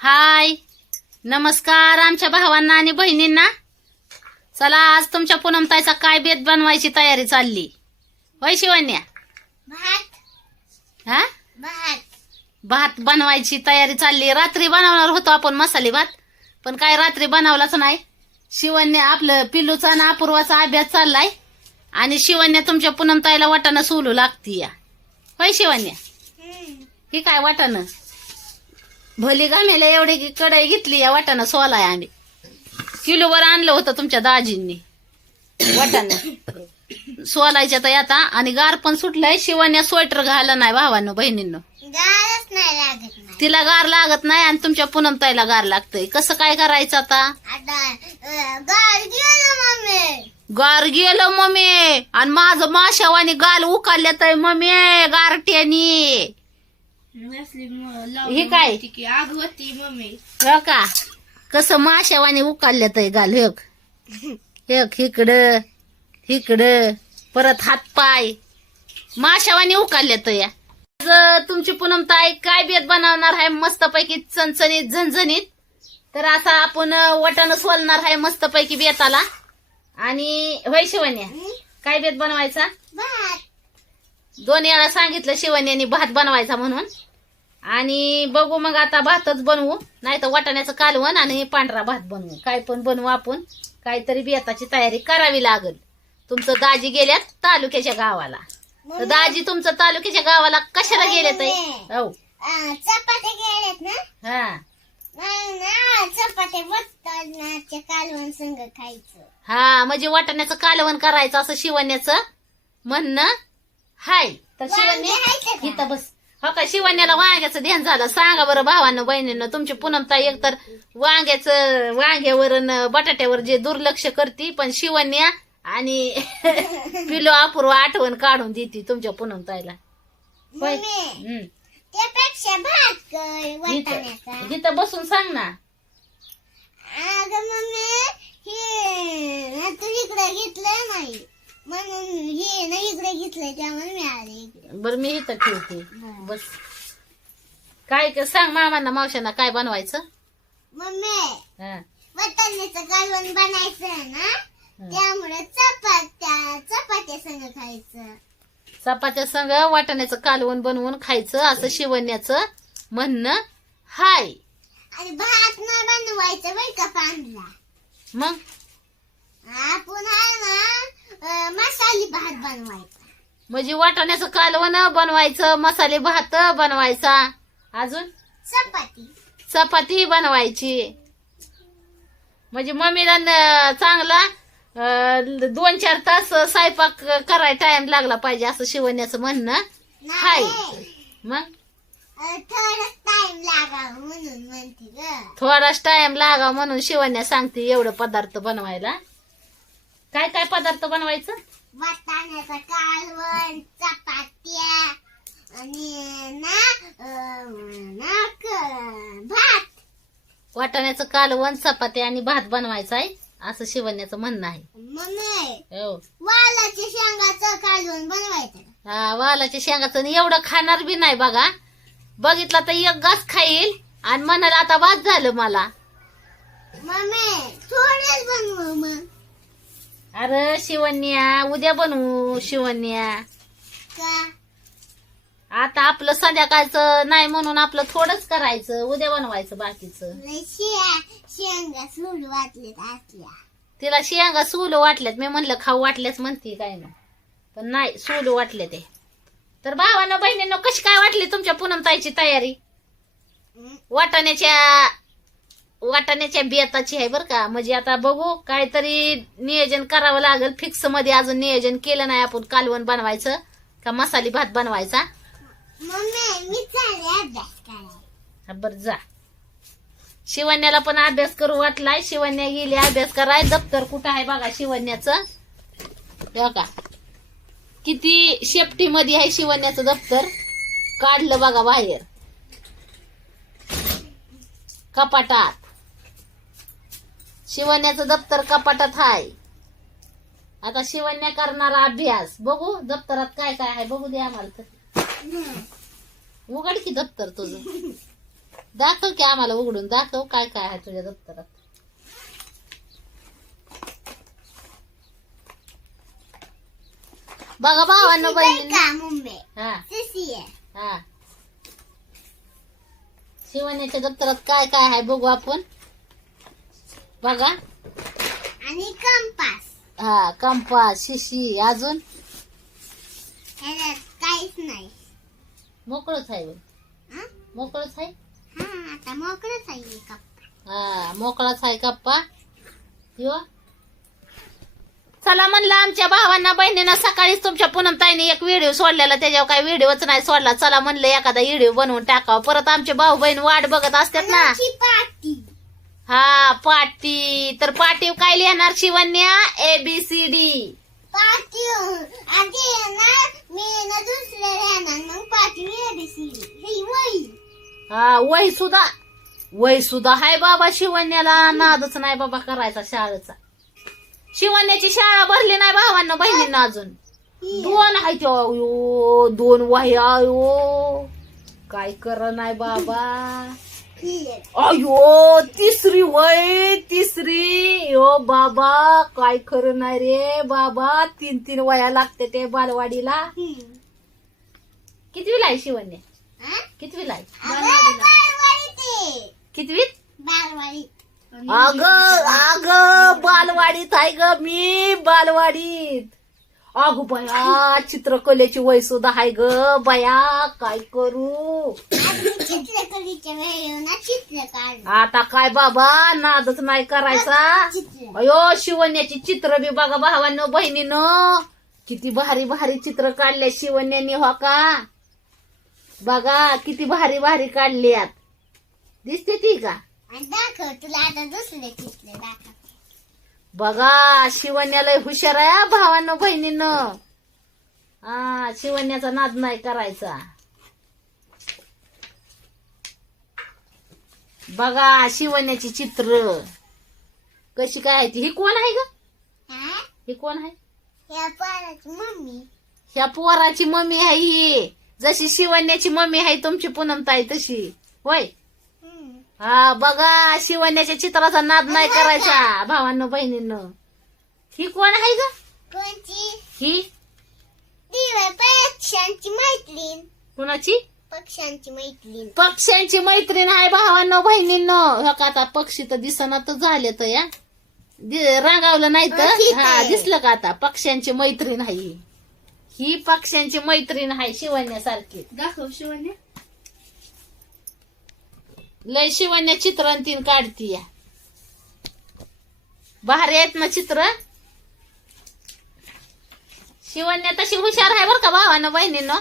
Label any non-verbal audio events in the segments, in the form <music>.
हाय. नमस्कार आमच्या भावांना आणि बहिणींना. चला आज तुमच्या पूनमताईचा काय बेत बनवायची तयारी चालली? होय शिवण्या? भात. हा? भात. भात बनवायची तयारी चालली. रात्री बनवणार होतो आपण मसाले भात पण काय रात्री बनवलाच नाही. शिवण्या आपलं पिल्लूचा आणि अपूर्वाचा अभ्यास चाललाय. आणि शिवण्या तुमच्या पूनमताईला वाटाणं सोलू लागती या होय शिवण्या? ही काय वाटाणं? भली गामेला एवढी की कढई घेतली या वाटाणं सोलाय आम्ही. किलोवर आणलं होतं तुमच्या दाजींनी. वाटाणं. सोलायच्या तर आता आणि गार पण सुटलंय. शिवण्या स्वेटर घालं नाही भावांनो बहिणींनो. गारच नाही लागत नाही तिला गार लागत नाही आणि तुमच्या पूनमताईला गार लागतंय. कसं काय करायचं आता? आता अं, गार गेलं मम्मी. गार गेलं मम्मी. आणि माझं माशावानी गाल उकाल्यात मम्मी गारट्यानी. हे काय? मम्मी. हो का? कसं माशावानी उकाल्यात आहे गाल हेक हेक इकडं इकडं परत हात पाय माशावानी उकाल्यात या आज तुमची पूनमताई काय बेत बनवणार आहे? मस्तपैकी चणचणीत झणझणीत. तर आता आपण वटानं सोलणार आहे मस्तपैकी बेताला. आणि होय शिवण्या काय बेत बनवायचा? भात. दोन वेळा सांगितलं शिवण्याने भात बनवायचा म्हणून. आणि बघू मग आता भातच बनवू. नाही तर वाटाण्याचं कालवण आणि पांढरा भात बनवू. काय पण बनवू आपण. काहीतरी बेताची तयारी करावी लागल. तुमचं दाजी गेल्यात तालुक्याच्या गावाला. तर दाजी तुमचं तालुक्याच्या गावाला कशाला हो. चपात्या गेल्यात ना? हा. ना कालवण संग खायचं. हा म्हणजे वाटाण्याचं कालवण करायचं असं शिवण्याचं म्हणणं हाय. तर शिवण्या? इथं बस हो का शिवण्याला वांग्याचं ध्यान झालं. सांगा बरं भावानं बहिणीनं तुमची पूनमताई एक तर वांग्याचं वांग्यावर बटाट्यावर जे दुर्लक्ष करती पण शिवण्या आणि <laughs> पिलो अपूर्व आठवण काढून देते तुमच्या पूनमताईला होय? हम्म. त्यापेक्षा भात कर वाटाण्याचा. इथं इथं बसून सांग ना. अगं मम्मी हे तू इकडे घेतलं नाही. म्हणून हे ना इकडे घेतलंय त्यामुळे इकडे. बरं मी इथं ठेवते. बस. काय सांग मामांना मावशांना काय बनवायचं? मम्मी हा. वाटाण्याचं कालवण बनायचं ना त्यामुळे चपात्या चपात्या संग खायचं. चपात्या संग वाटाण्याचं कालवण बनवून खायचं असं शिवण्याचं म्हणणं हाय. आणि भात नाही बनवायचं बरं का पांढरा. मग? आपण आहे ना अं, मसाली भात बनवायचा. म्हणजे वाटाण्याचं कालवण बनवायचं मसाले भात बनवायचा. अजून? चपाती. चपाती बनवायची. म्हणजे मम्मीला न- चांगला अं, दोन चार तास स्वयंपाक करायला टाइम लागला पाहिजे असं शिवण्याचं म्हणणं. हाय. नाही. मग? अं, थोडं टाइम लागावं म्हणून म्हणते ग. थोडाच टाइम लागा म्हणून शिवण्या सांगते एवढं पदार्थ बनवायला. काय काय पदार्थ बनवायचं? वाटाण्याचा कालवण चपात्या आणि ना अं, ना क- भात. वाटाण्याचं कालवण चपाती आणि भात बनवायचा आहे असं शिवण्याचं म्हणणं आहे. हो. वालाच्या शेंगाचं कालवण बनवायचं. हा वालाच्या शेंगाचं आणि एवढं खाणार बी नाही बघा. बघितलं तर एक घास खाईल आणि म्हणाल आता बाद झालं मला. मम्मी थोडेच बनवू मग. अरे शिवण्या उद्या बनवू शिवण्या का? आता आपलं संध्याकाळचं नाही म्हणून आपलं थोडंच करायचं उद्या बनवायचं बाकीचं. शेंगा असल्या. तिला शेंगा सुलू वाटल्यात मी म्हणलं खाऊ वाटल्याच म्हणते काय ना पण नाही सुलू वाटले ते. तर भावानं बहिणीनं कशी काय वाटली तुमच्या पूनमताईची तयारी? वाटाण्याच्या वाटाण्याच्या बेताची आहे बरं का. म्हणजे आता बघू काहीतरी नियोजन करावं लागेल. फिक्समध्ये अजून नियोजन केलं नाही आपण कालवण बनवायचं का मसाली भात बनवायचा. बरं जा. शिवण्याला पण अभ्यास करू वाटलाय. शिवण्या गेली अभ्यास कराय. दप्तर कुठं आहे बघा शिवण्याचं. हे का किती शेपटी मध्ये आहे शिवण्याचं दप्तर. काढलं बघा बाहेर. कपाटात. शिवण्याचं दप्तर कपाटात आहे आता शिवण्या करणारा अभ्यास. बघू दप्तरात काय काय आहे. बघू दे आम्हाला तर. उघड की दप्तर तुझं. दाखव की आम्हाला उघडून. दाखव काय काय आहे तुझ्या दप्तरात. बघा भावांनो बहिणी हा. हा. शिवण्याच्या दप्तरात काय काय आहे बघू आपण. बघा. आणि कंपास. हा कंपास शिशी अजून? ह्याच्यात काहीच नाही. मोकळच आहे. हं? मोकळच आहे? हा आता मोकळंच आहे हे कप. हा मोकळाच आहे कप्पा. यो. चला म्हणलं आमच्या भावांना बहिणींना सकाळीच तुमच्या पूनमताईने एक व्हिडिओ सोडलेला त्याच्यावर काही व्हिडिओच नाही सोडला. चला म्हणलं एखादा व्हिडिओ बनवून टाकावं. परत आमचे भाऊ बहीण वाट बघत असतात ना. पार्टी? हा पाटी. तर पाटी काय लिहिणार Shivanya A B C D आधी मी मग हे वही. हा सुद्धा वय सुद्धा हाय बाबा शिवण्याला. नादच नाही बाबा करायचा शाळेचा. शिवण्याची शाळा भरली नाही भावांना बहिणींना अजून. ही. दोन आहेत अयो दोन वह्या अयो. काय कर नाही बाबा? ही. अयो तिसरी वय तिसरी. ओ बाबा काय खरं नाही रे बाबा. तीन तीन वया लागते ते बालवाडीला. कितवी कितवीला आहे शिवण्या? कितवीला आहे? अगं, कितवीत? अग अग बालवाडीत आहे ग मी बालवाडीत. अगो बया चित्रकलेची वय सुद्धा आहे ग. बया काय करू? चित्र काढलं आता काय बाबा नादच नाही करायचा. चित्र. अयो शिवण्याची चित्र बी बघा भावानं बहिणीनं. किती भारी भारी चित्र काढले शिवण्यानी हो का? बघा किती भारी भारी काढल्यात दिसते ती का? आणि दाखव तुला आता दुसरे चित्र दाखव. बघा शिवण्याला हुशार आहे भावानं बहिणीनं. हा शिवण्याचा नाद नाही करायचा. बघा शिवण्याची चित्र. कशी काय आहे ती? ही कोण आहे ग? हा ही कोण आहे? या पाराची मम्मी. ह्या पोराची मम्मी आहे ही. जशी शिवण्याची मम्मी आहे तुमची पूनमताई तशी. होय. हा बघा शिवण्याच्या चित्राचा नाद नाही करायचा भावांनो बहिणीनं. ही कोण आहे ग? कोणची? ही? मैत्रीण. कुणाची? पक्ष्यांची मैत्रीण. पक्ष्यांची मैत्रीण आहे भावांनो बहिणींनो. हो का आता पक्षी तर दिसना तर झाले तर या. दि- रागावलं नाही तर? ठीक हा. दिसलं का आता? पक्ष्यांची मैत्रीण आहे ही. ही पक्ष्यांची मैत्रीण आहे शिवण्यासारखी. दाखव शिवण्या. लय शिवण्या चित्र आणि तीन काढती या. भारी आहेत ना चित्र? शिवण्या तशी हुशार आहे बर का भावानं बहिणीनं?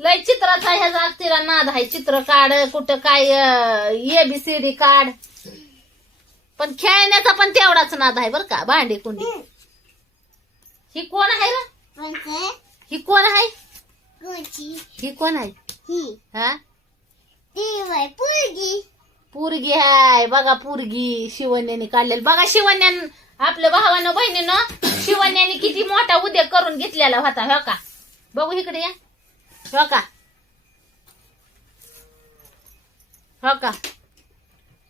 लय चित्राचा ह्याचा तिला नाद आहे चित्र काढ कुठं काय एबीसीडी काढ. पण खेळण्याचा पण तेवढाच नाद आहे बर का भांडी कुंडी. ही कोण आहे रे ही कोण आहे? ही कोण आहे? ही. हा? पोरगी हाय. बघा पोरगी शिवण्याने काढलेली. बघा शिवण्यान आपल्या भावानं बहिणीनं शिवण्याने किती मोठा उद्योग करून घेतलेला होता हो का? बघू इकडे या. हो का हो का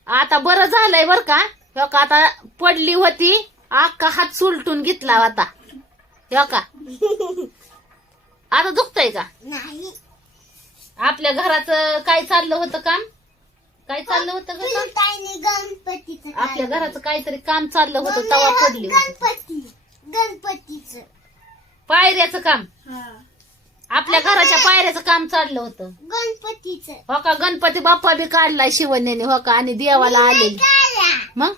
आता बरं झालंय बर का? हो का आता पडली होती. अख्खा हात सुलटून घेतला होता. हो का आता दुखतय का? नाही. आपल्या घराचं काय चाललं होतं काम? काय चाललं होतं गणपतीचं आपल्या. घराचं काहीतरी काम चाललं होतं तवा पडली होती. गणपती. गणपतीचं. पायऱ्याचं काम. आपल्या घराच्या पायऱ्याचं काम चाललं होतं. गणपतीचं. हो का? गणपती बाप्पा बी काढलाय शिवण्याने हो का? आणि देवाला काढला. मग?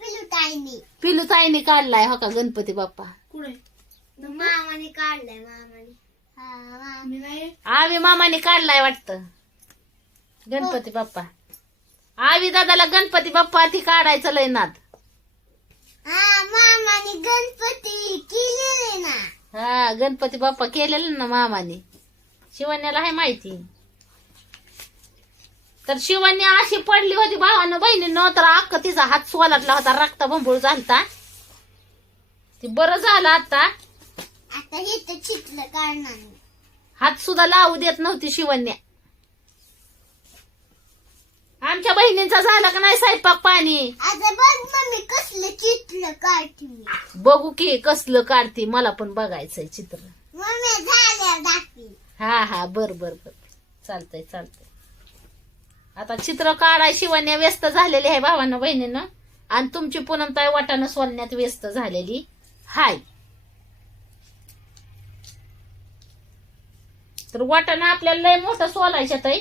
पिलू ताईने पिलू ताईने काढलाय हो का? गणपती बाप्पा. मामाने काढलाय मामाने. हा मामी आवी मामाने काढलाय वाटतं. गणपती बाप्पा. आवी दादाला गणपती बाप्पा ती काढायचं लय नाद. हा मामाने गणपती बाप्पा केलेलं ना मामाने. शिवण्याला आहे माहिती. तर शिवण्या अशी पडली होती भावानं बहिणीनं तर अख्ख तिचा हात सोलाटला होता रक्त बंबूळ झालता. ती बरं झालं आता. आता हे तर काढणार. हात सुद्धा लावू देत नव्हती शिवण्या. आमच्या बहिणींचा झाला का नाही स्वयंपाक पाणी? आता बघ मम्मी कसलं काढते. मी बघू की कसलं काढते मला पण बघायचंय चित्र. मम्मी झाल्या दाखवी हा हा बर बर बर. चालतंय चालतंय. आता चित्र काढाय शिवण्या व्यस्त झालेली आहे भावांना बहिणीनं. आणि तुमची पुनमताई वाटानं सोलण्यात व्यस्त झालेली. हाय. तर वाटाणं आपल्याला लय मोठं सोलायच्यात आहे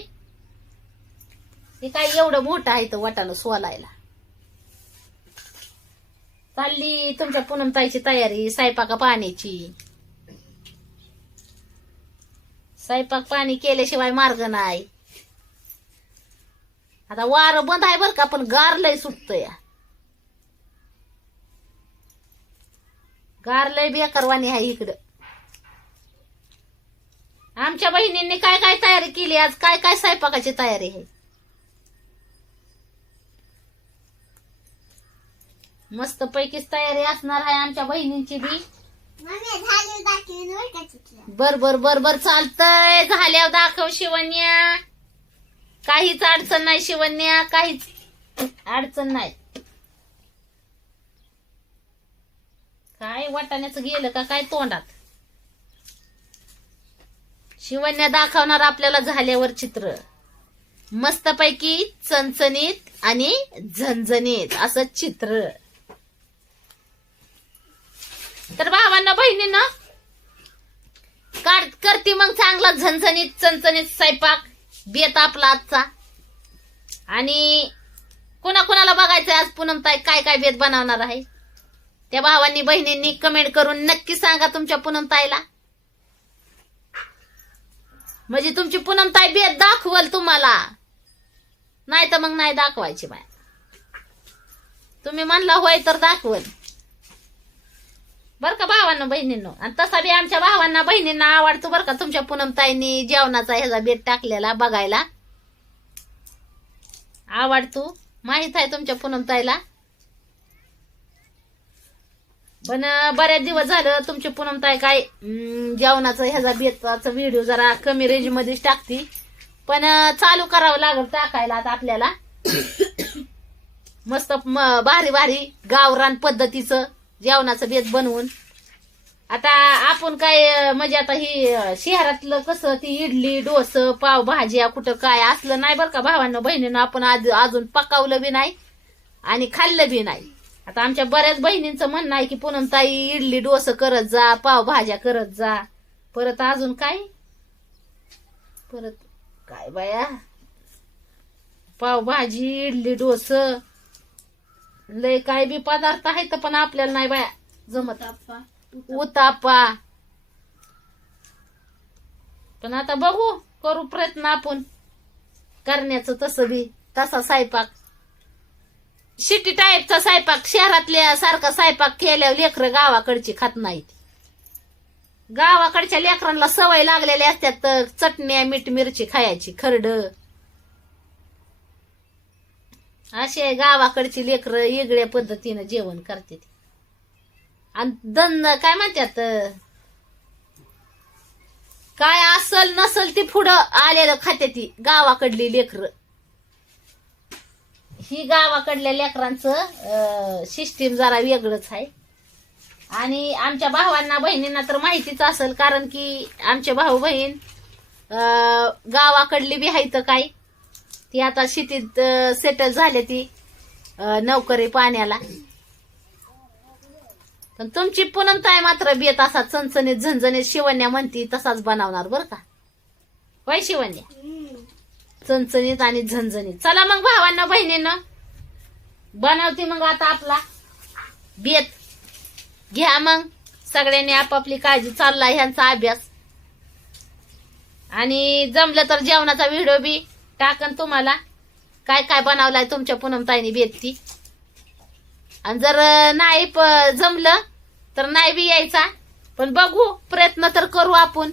हे काय एवढं मोठं आहे तर वाटाणं सोलायला. चालली तुमच्या पुनमताईची तयारी स्वयंपाका पाण्याची. स्वयंपाक पाणी केल्याशिवाय मार्ग नाही. आता वारं बंद आहे बर का पण गार लय सुटत या गार लय बेकारवाणी आहे इकडं. आमच्या बहिणींनी काय काय तयारी केली आज काय काय स्वयंपाकाची तयारी आहे? मस्त पैकीच तयारी असणार आहे आमच्या बहिणींची बी. बर बर बर बर चालतंय. झाल्यावर दाखव शिवण्या. काहीच अडचण नाही शिवण्या काहीच अडचण नाही. काय वाटाण्याचं गेलं का? काय तोंडात? शिवण्या दाखवणार आपल्याला झाल्यावर चित्र. मस्तपैकी चणचणीत आणि झणझणीत असं चित्र. तर भावांना बहिणीनं. काढ करते मग चांगला झणझणीत चणचणीत स्वयंपाक. बेत आपला आजचा. आणि कोणा कोणाला बघायचंय आज पूनम ताई काय काय बेत बनवणार आहे? त्या भावांनी बहिणींनी कमेंट करून नक्की सांगा तुमच्या पूनम ताईला. म्हणजे तुमची पूनम ताई बेत दाखवल तुम्हाला. नाही तर मग नाही दाखवायची बाय. तुम्ही म्हणला होय तर दाखवल. बर का भावांना बहिणींनो? आणि तसा बी आमच्या भावांना बहिणींना आवडतो बर का तुमच्या पूनमताईंनी जेवणाचा ह्याचा बेत टाकलेला बघायला. आवडतो. माहीत आहे तुमच्या पूनमताईला पण बऱ्याच दिवस झालं तुमची पूनमताई काय जेवणाचं ह्याचा बेताचा व्हिडिओ जरा कमी रेंज मध्येच टाकती. पण चालू करावं लागल टाकायला आता आपल्याला. <coughs> मस्त भारी भारी गावरान पद्धतीचं. जेवणाचं बेत बनवून. आता आपण काय म्हणजे आता ही शहरातलं कसं ती इडली डोस पाव भाज्या कुठं काय असलं नाही बरं का भावांना बहिणीनं आपण आज अजून पकावलं बी नाही आणि खाल्लं बी नाही. आता आमच्या बऱ्याच बहिणींचं म्हणणं आहे की पूनम ताई इडली डोस करत जा पाव भाज्या करत जा. परत अजून काय? परत काय बाया? पावभाजी इडली डोसं. लय काय बी पदार्थ आहेत पण आपल्याला नाही बाया जमत. उतापा. पण आता बघू करू प्रयत्न आपण. करण्याचं तसं बी तसा स्वयंपाक सिटी टाईपचा स्वयंपाक शहरातल्या सारखा स्वयंपाक केल्यावर लेकरं गावाकडची खात नाहीत. गावाकडच्या लेकरांना सवय लागलेल्या असतात तर चटण्या मीठ मिरची खायची खरड. असे गावाकडची लेकरं वेगळ्या पद्धतीनं जेवण करते आणि दन काय म्हणतात काय असल नसल ती पुढं आलेलं खाते ती गावाकडली लेकरं. ही गावाकडल्या लेकरांचं सिस्टीम जरा वेगळंच आहे. आणि आमच्या भावांना बहिणींना तर माहितीच असेल कारण की आमचे भाऊ बहीण अं, गावाकडली बी आहे तर काय ती आता शेतीत सेटल झाले ती नोकरी पाण्याला. पण तुमची पुनमताय मात्र बेत असा चणचणीत झणझणीत शिवण्या म्हणती तसाच बनवणार बर का? होय शिवण्या? चणचणीत आणि झणझणीत. चला मग भावांना बहिणीनं. बनवते मग आता आपला बेत. घ्या मग. सगळ्यांनी आपापली काळजी चालला ह्यांचा अभ्यास. आणि जमलं तर जेवणाचा व्हिडिओ बी टाकन तुम्हाला. काय काय बनवलाय तुमच्या पूनमताईने बेत आणि जर नाही जमलं तर नाही बी यायचा. पण बघू प्रयत्न तर करू आपण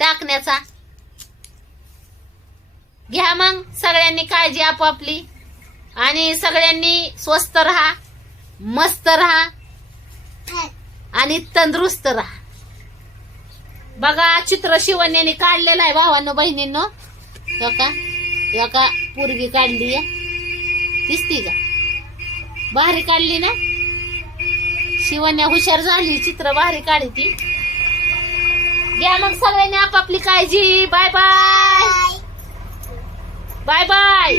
टाकण्याचा. घ्या मग सगळ्यांनी काळजी आपापली. आणि सगळ्यांनी स्वस्त राहा मस्त राहा. आणि तंदुरुस्त राहा. बघा चित्र शिवण्याने काढलेलं आहे भावांनो बहिणींनो. हो का? का पोरगी काढली दिसती का? भारी काढली ना? शिवण्या हुशार झाली चित्र भारी काढी ती. घ्या मग सगळ्यांनी आपापली काळजी. बाय. बाय. Bye bye.